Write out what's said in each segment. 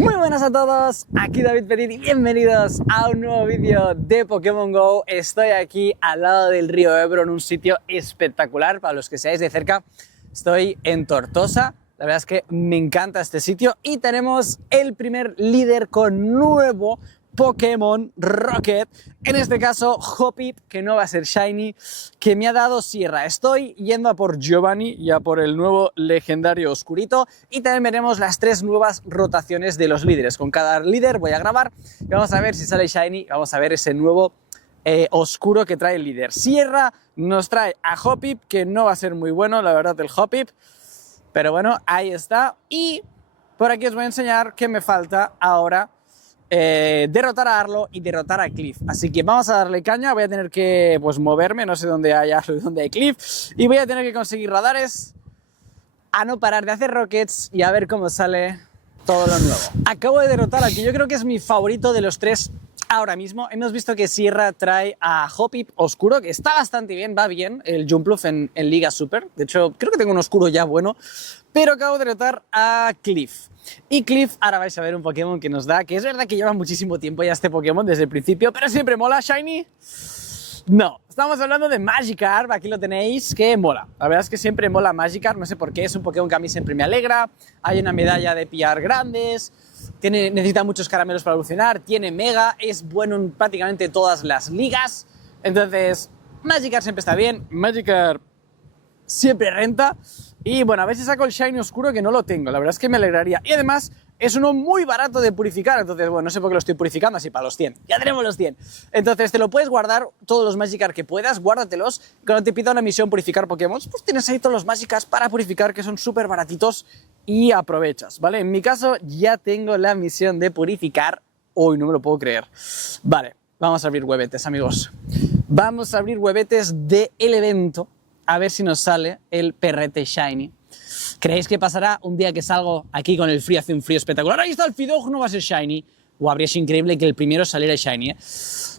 Muy buenas a todos, aquí David Petit y bienvenidos a un nuevo vídeo de Pokémon GO. Estoy aquí al lado del río Ebro en un sitio espectacular, para los que seáis de cerca. Estoy en Tortosa, la verdad es que me encanta este sitio y tenemos el primer líder con nuevo Pokémon Rocket, en este caso Hoppip, que no va a ser Shiny, que me ha dado Sierra. Estoy yendo a por Giovanni y a por el nuevo legendario Oscurito, y también veremos las tres nuevas rotaciones de los líderes. Con cada líder voy a grabar y vamos a ver si sale Shiny, vamos a ver ese nuevo oscuro que trae el líder. Sierra nos trae a Hoppip, que no va a ser muy bueno, la verdad, el Hoppip, pero bueno, ahí está. Y por aquí os voy a enseñar que me falta ahora derrotar a Arlo y derrotar a Cliff. Así que vamos a darle caña. Voy a tener que moverme, no sé dónde hay Arlo y dónde hay Cliff, y voy a tener que conseguir radares, a no parar de hacer rockets y a ver cómo sale todo lo nuevo. Acabo de derrotar al que yo creo que es mi favorito de los tres ahora mismo. Hemos visto que Sierra trae a Hoppip Oscuro, que está bastante bien, va bien el Jumpluff en Liga Super. De hecho, creo que tengo un Oscuro ya bueno, pero acabo de derrotar a Cliff. Y Cliff, ahora vais a ver un Pokémon que nos da, que es verdad que lleva muchísimo tiempo ya este Pokémon desde el principio, pero siempre mola. Shiny, no. Estamos hablando de Magikarp, aquí lo tenéis, que mola. La verdad es que siempre mola Magikarp, no sé por qué, es un Pokémon que a mí siempre me alegra. Hay una medalla de pillar grandes, necesita muchos caramelos para evolucionar, tiene Mega, es bueno en prácticamente todas las ligas. Entonces, Magikarp siempre está bien, Magikarp siempre renta. Y bueno, a ver si saco el Shiny Oscuro, que no lo tengo, la verdad es que me alegraría. Y además es uno muy barato de purificar, entonces bueno, no sé por qué lo estoy purificando, así para los 100. Ya tenemos los 100. Entonces te lo puedes guardar, todos los Magikarp que puedas, guárdatelos. Cuando te pida una misión purificar Pokémon, pues tienes ahí todos los Magikarp para purificar, que son súper baratitos y aprovechas, ¿vale? En mi caso ya tengo la misión de purificar. Uy, no me lo puedo creer. Vale, vamos a abrir huevetes, amigos. Vamos a abrir huevetes del evento, a ver si nos sale el perrete Shiny. ¿Creéis que pasará un día que salgo aquí con el frío? Hace un frío espectacular. Ahí está el Fidog, no va a ser Shiny. O habría sido increíble que el primero saliera Shiny, ¿eh?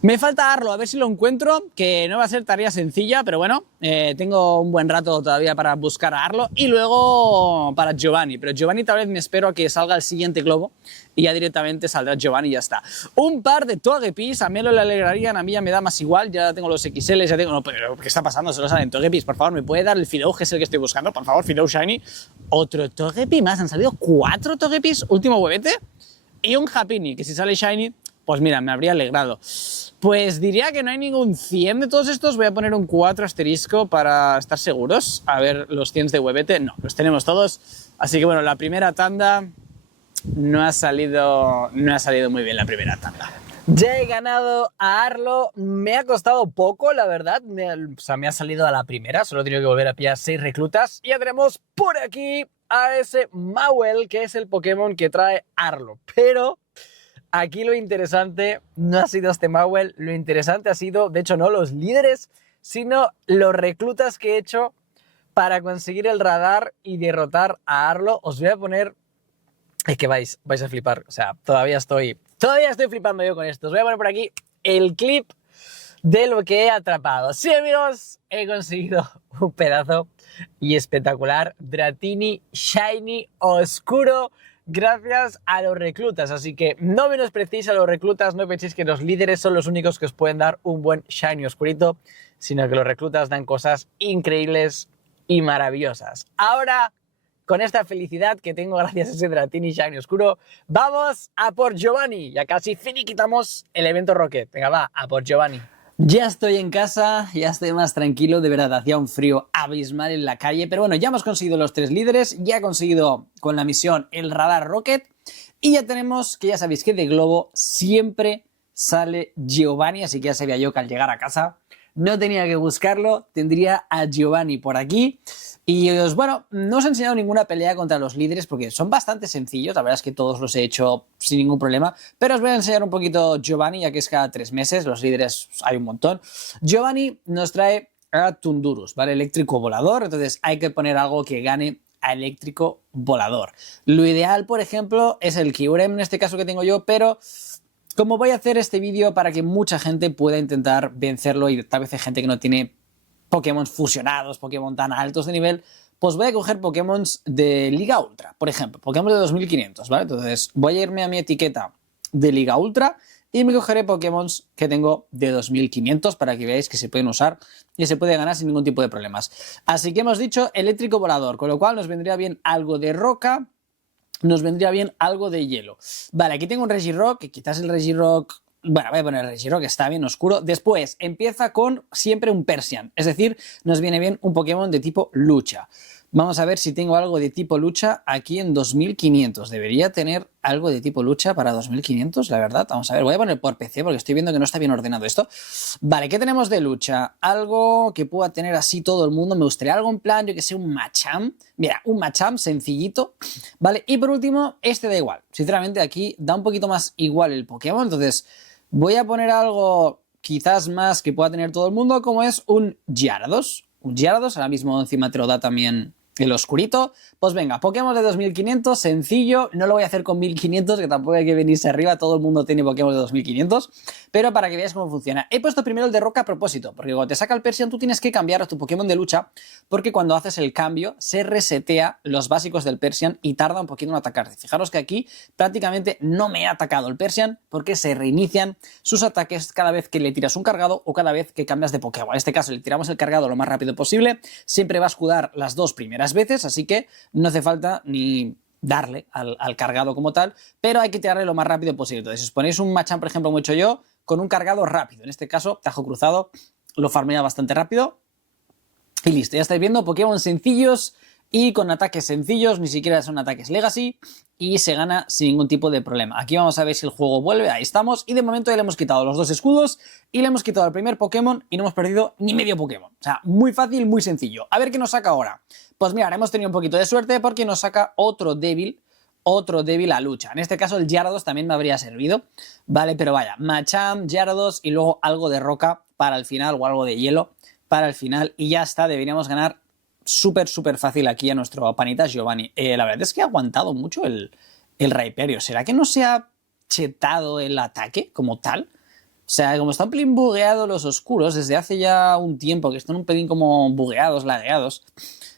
Me falta Arlo, a ver si lo encuentro, que no va a ser tarea sencilla, pero bueno, tengo un buen rato todavía para buscar a Arlo. Y luego para Giovanni, pero Giovanni tal vez me espero a que salga el siguiente globo y ya directamente saldrá Giovanni y ya está. Un par de Togepi's, a Melo le alegrarían, a mí ya me da más igual, ya tengo los XL, ya tengo... No, pero ¿qué está pasando? Solo salen Togepi's, por favor, ¿me puede dar el Fidog, que es el que estoy buscando? Por favor, Fidog Shiny. Otro Togepi más, han salido 4 Togepi's, último huevete. Y un Happiny, que si sale Shiny, pues mira, me habría alegrado. Pues diría que no hay ningún 100 de todos estos. Voy a poner un 4 asterisco para estar seguros. A ver, los 100 de huevete, no, los tenemos todos. Así que bueno, la primera tanda no ha salido muy bien la primera tanda. Ya he ganado a Arlo, me ha costado poco, la verdad. Me ha salido a la primera, solo he tenido que volver a pillar 6 reclutas. Y ya tenemos por aquí a ese Mauel, que es el Pokémon que trae Arlo. Pero aquí lo interesante no ha sido este Mauel, lo interesante ha sido, de hecho no los líderes, sino los reclutas que he hecho para conseguir el radar y derrotar a Arlo. Os voy a poner... Es que vais a flipar, o sea, todavía estoy flipando yo con esto. Os voy a poner por aquí el clip de lo que he atrapado. Sí, amigos, he conseguido un pedazo y espectacular Dratini Shiny Oscuro gracias a los reclutas. Así que no menospreciéis a los reclutas, no penséis que los líderes son los únicos que os pueden dar un buen Shiny Oscurito, sino que los reclutas dan cosas increíbles y maravillosas. Ahora, con esta felicidad que tengo gracias a ese Dratini Shiny Oscuro, vamos a por Giovanni. Ya casi finiquitamos el evento Rocket. Venga, va, a por Giovanni. Ya estoy en casa, ya estoy más tranquilo, de verdad, hacía un frío abismal en la calle, pero bueno, ya hemos conseguido los 3 líderes, ya he conseguido con la misión el radar Rocket, y ya tenemos, que ya sabéis que de globo siempre sale Giovanni, así que ya sabía yo que al llegar a casa no tenía que buscarlo, tendría a Giovanni por aquí. Y bueno, no os he enseñado ninguna pelea contra los líderes porque son bastante sencillos, la verdad es que todos los he hecho sin ningún problema, pero os voy a enseñar un poquito Giovanni, ya que es cada 3 meses, los líderes hay un montón. Giovanni nos trae a Tundurus, ¿vale? Eléctrico volador, entonces hay que poner algo que gane a eléctrico volador. Lo ideal, por ejemplo, es el Kyurem en este caso que tengo yo, pero como voy a hacer este vídeo para que mucha gente pueda intentar vencerlo y tal vez hay gente que no tiene Pokémon fusionados, Pokémon tan altos de nivel, pues voy a coger Pokémon de Liga Ultra, por ejemplo, Pokémon de 2500, ¿vale? Entonces voy a irme a mi etiqueta de Liga Ultra y me cogeré Pokémon que tengo de 2500 para que veáis que se pueden usar y se puede ganar sin ningún tipo de problemas. Así que hemos dicho eléctrico volador, con lo cual nos vendría bien algo de roca, nos vendría bien algo de hielo. Vale, aquí tengo un Regirock, que quizás el Regirock... Bueno, voy a poner el Regirock, que está bien oscuro. Después, empieza con siempre un Persian, es decir, nos viene bien un Pokémon de tipo lucha. Vamos a ver si tengo algo de tipo lucha aquí en 2500. Debería tener algo de tipo lucha para 2500, la verdad. Vamos a ver, voy a poner por PC porque estoy viendo que no está bien ordenado esto. Vale, ¿qué tenemos de lucha? Algo que pueda tener así todo el mundo. Me gustaría algo en plan, yo que sé, un Machamp. Mira, un Machamp sencillito. Vale, y por último, este da igual. Sinceramente, aquí da un poquito más igual el Pokémon. Entonces, voy a poner algo quizás más que pueda tener todo el mundo, como es un Gyarados. Un Gyarados, ahora mismo encima te lo da también el oscurito. Pues venga, Pokémon de 2500, sencillo. No lo voy a hacer con 1500, que tampoco hay que venirse arriba. Todo el mundo tiene Pokémon de 2500. Pero para que veáis cómo funciona. He puesto primero el de roca a propósito, porque cuando te saca el Persian tú tienes que cambiar a tu Pokémon de lucha, porque cuando haces el cambio se resetea los básicos del Persian y tarda un poquito en atacarte. Fijaros que aquí prácticamente no me ha atacado el Persian porque se reinician sus ataques cada vez que le tiras un cargado o cada vez que cambias de Pokémon. En este caso le tiramos el cargado lo más rápido posible. Siempre va a escudar las dos primeras veces, así que no hace falta ni darle al cargado como tal, pero hay que tirarle lo más rápido posible. Entonces, si os ponéis un Machamp, por ejemplo, como he hecho yo, con un cargado rápido, en este caso, tajo cruzado, lo farmea bastante rápido y listo. Ya estáis viendo Pokémon sencillos y con ataques sencillos, ni siquiera son ataques Legacy, y se gana sin ningún tipo de problema. Aquí vamos a ver si el juego vuelve, ahí estamos, y de momento ya le hemos quitado los dos escudos y le hemos quitado el primer Pokémon y no hemos perdido ni medio Pokémon. O sea, muy fácil, muy sencillo. A ver qué nos saca ahora. Pues mira, hemos tenido un poquito de suerte porque nos saca otro débil a lucha. En este caso el Gyarados también me habría servido, ¿vale? Pero vaya, Machamp, Gyarados y luego algo de roca para el final o algo de hielo para el final y ya está, deberíamos ganar súper fácil aquí a nuestro panita Giovanni. La verdad es que ha aguantado mucho el Rhyperior. ¿Será que no se ha chetado el ataque como tal? O sea, como están un pelín bugueados los oscuros desde hace ya un tiempo, que están un pelín como bugueados, lagueados.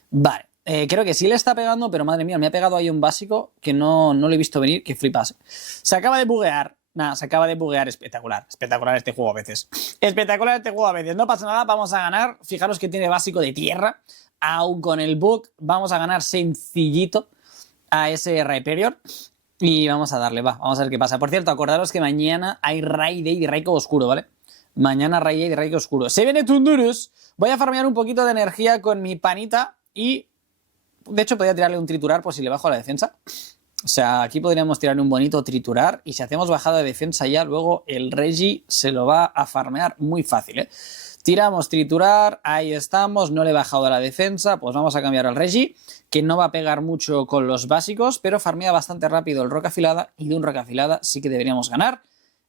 Vale, creo que sí le está pegando, pero madre mía, me ha pegado ahí un básico que no lo he visto venir, que flipase. Se acaba de buguear. Nada, se acaba de buguear. Espectacular. Espectacular este juego a veces. Espectacular este juego a veces. No pasa nada, vamos a ganar. Fijaros que tiene básico de tierra. Aún con el bug, vamos a ganar sencillito a ese Rhyperior. Y vamos a darle, vamos a ver qué pasa. Por cierto, acordaros que mañana hay Raid Day de Raikou Oscuro, ¿vale? Mañana Raid Day de Raikou Oscuro. Se viene Tundurus. Voy a farmear un poquito de energía con mi panita y... De hecho, podría tirarle un triturar por si le bajo la defensa. O sea, aquí podríamos tirarle un bonito triturar y si hacemos bajada de defensa ya, luego el Regi se lo va a farmear muy fácil, ¿eh? Tiramos triturar, ahí estamos, no le he bajado la defensa, pues vamos a cambiar al Regi, que no va a pegar mucho con los básicos, pero farmea bastante rápido el roca afilada y de un roca afilada sí que deberíamos ganar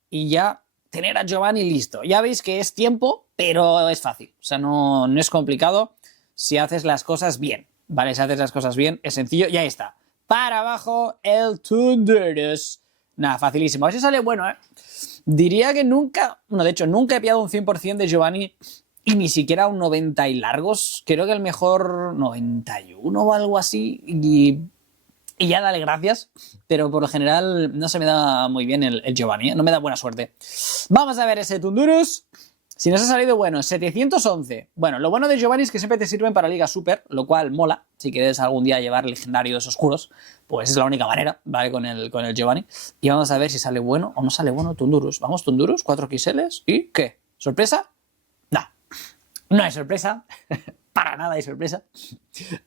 y ya tener a Giovanni listo. Ya veis que es tiempo, pero es fácil, o sea, no es complicado si haces las cosas bien, ¿vale? Si haces las cosas bien, es sencillo y ahí está. Para abajo el Tundurus. Nada, facilísimo. A ver si sale bueno, ¿eh? Diría que nunca, bueno, de hecho, nunca he pillado un 100% de Giovanni y ni siquiera un 90 y largos. Creo que el mejor 91 o algo así. Y ya dale gracias. Pero por lo general no se me da muy bien el Giovanni, ¿eh? No me da buena suerte. Vamos a ver ese Tundurus. Si nos ha salido bueno, 711. Bueno, lo bueno de Giovanni es que siempre te sirven para Liga Super, lo cual mola. Si quieres algún día llevar legendarios oscuros, pues es la única manera, ¿vale? Con el Giovanni. Y vamos a ver si sale bueno o no sale bueno Tundurus. Vamos, Tundurus, 4 XLs. ¿Y qué? ¿Sorpresa? No hay sorpresa. Para nada hay sorpresa.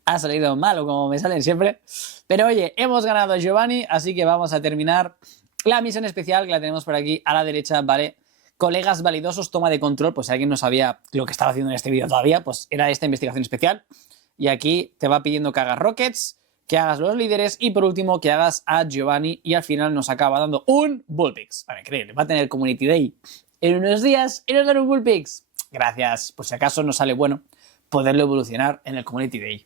Ha salido malo como me salen siempre. Pero oye, hemos ganado a Giovanni, así que vamos a terminar la misión especial que la tenemos por aquí a la derecha, ¿vale? Colegas validosos, toma de control, pues si alguien no sabía lo que estaba haciendo en este vídeo todavía, pues era esta investigación especial. Y aquí te va pidiendo que hagas Rockets, que hagas los líderes y por último que hagas a Giovanni y al final nos acaba dando un Bullpix. Vale, increíble, va a tener Community Day en unos días y nos dan un Bullpix. Gracias, por si acaso nos sale bueno poderlo evolucionar en el Community Day.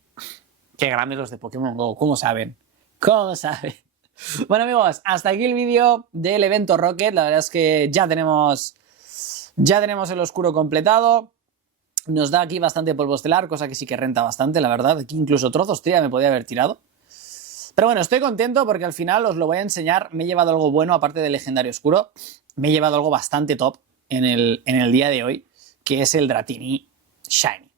Qué grandes los de Pokémon GO, ¿cómo saben? ¿Cómo saben? Bueno amigos, hasta aquí el vídeo del evento Rocket. La verdad es que ya tenemos el oscuro completado. Nos da aquí bastante polvo estelar, cosa que sí que renta bastante, la verdad. Aquí incluso trozos tira me podía haber tirado. Pero bueno, estoy contento porque al final os lo voy a enseñar. Me he llevado algo bueno, aparte del legendario oscuro. Me he llevado algo bastante top en el día de hoy, que es el Dratini Shiny.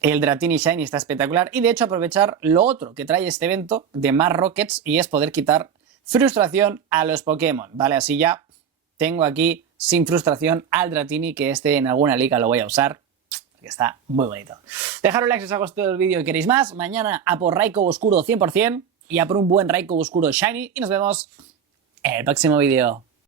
El Dratini Shiny está espectacular y de hecho aprovechar lo otro que trae este evento de más Rockets y es poder quitar frustración a los Pokémon, ¿vale? Así ya tengo aquí sin frustración al Dratini, que en alguna liga lo voy a usar, porque está muy bonito. Dejad un like si os ha gustado el vídeo y queréis más. Mañana a por Raikou Oscuro 100% y a por un buen Raikou Oscuro Shiny y nos vemos en el próximo vídeo.